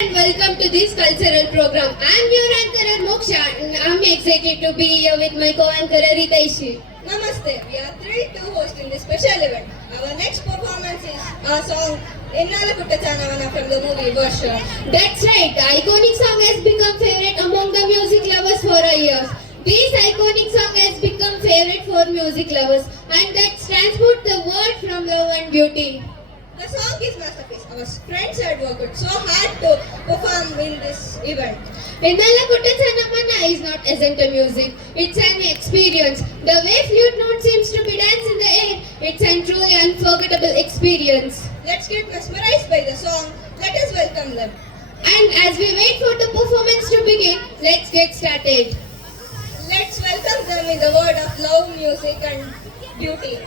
And welcome to this cultural program. I am your anchor Moksha and I am excited to be here with my co-anchor Ritaishi. Namaste. We are thrilled to host in this special event. Our next performance is our song Ennala Kuttachanavana from the movie Varsha. That's right. The iconic song has become favorite among the music lovers for a year. This iconic song has become favorite for music lovers and that transport the word from love and beauty. The song is masterpiece. Our friends had worked so hard to perform in this event. Ennala Kuttachanavana is not isn't a music. It's an experience. The way flute note seems to be dance in the air, it's a truly unforgettable experience. Let's get mesmerized by the song. Let us welcome them. And as we wait for the performance to begin, let's get started. Let's welcome them in the word of love, music and beauty.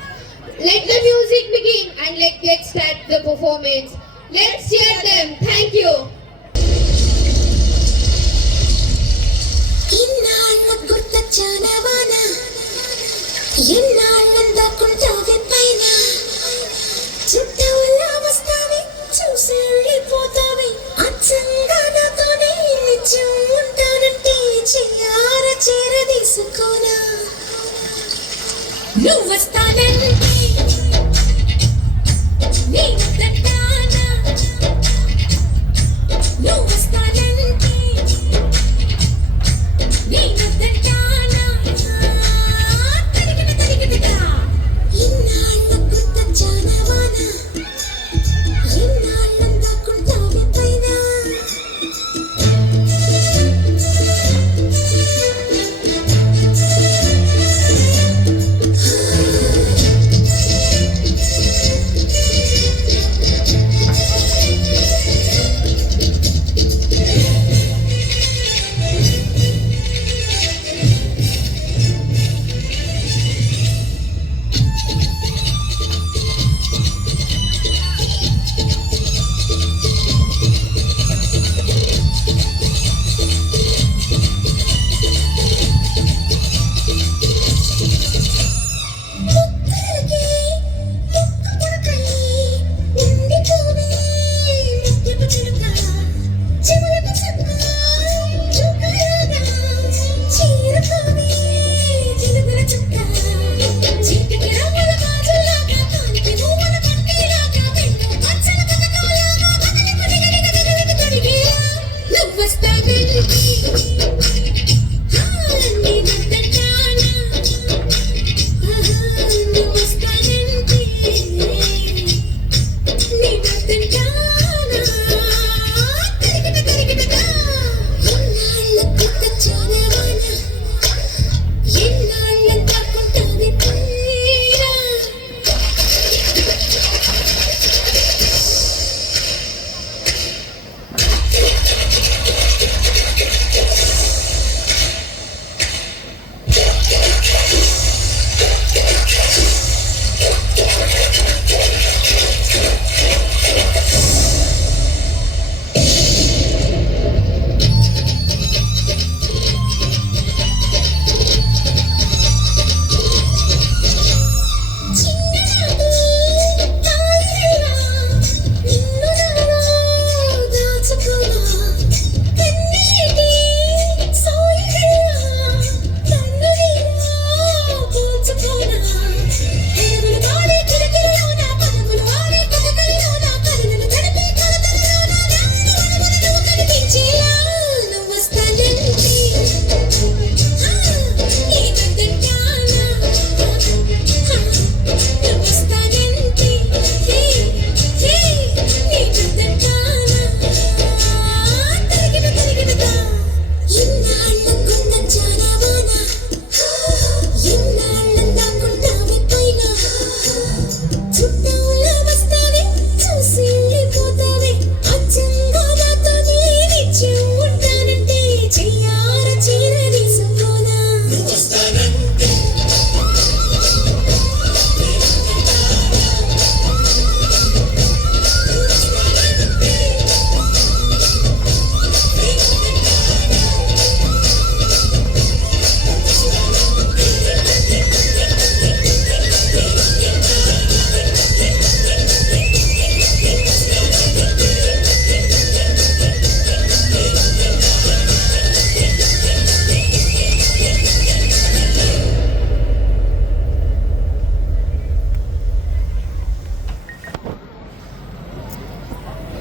Let the music begin and let's get start the performance. Let's cheer them. Thank you.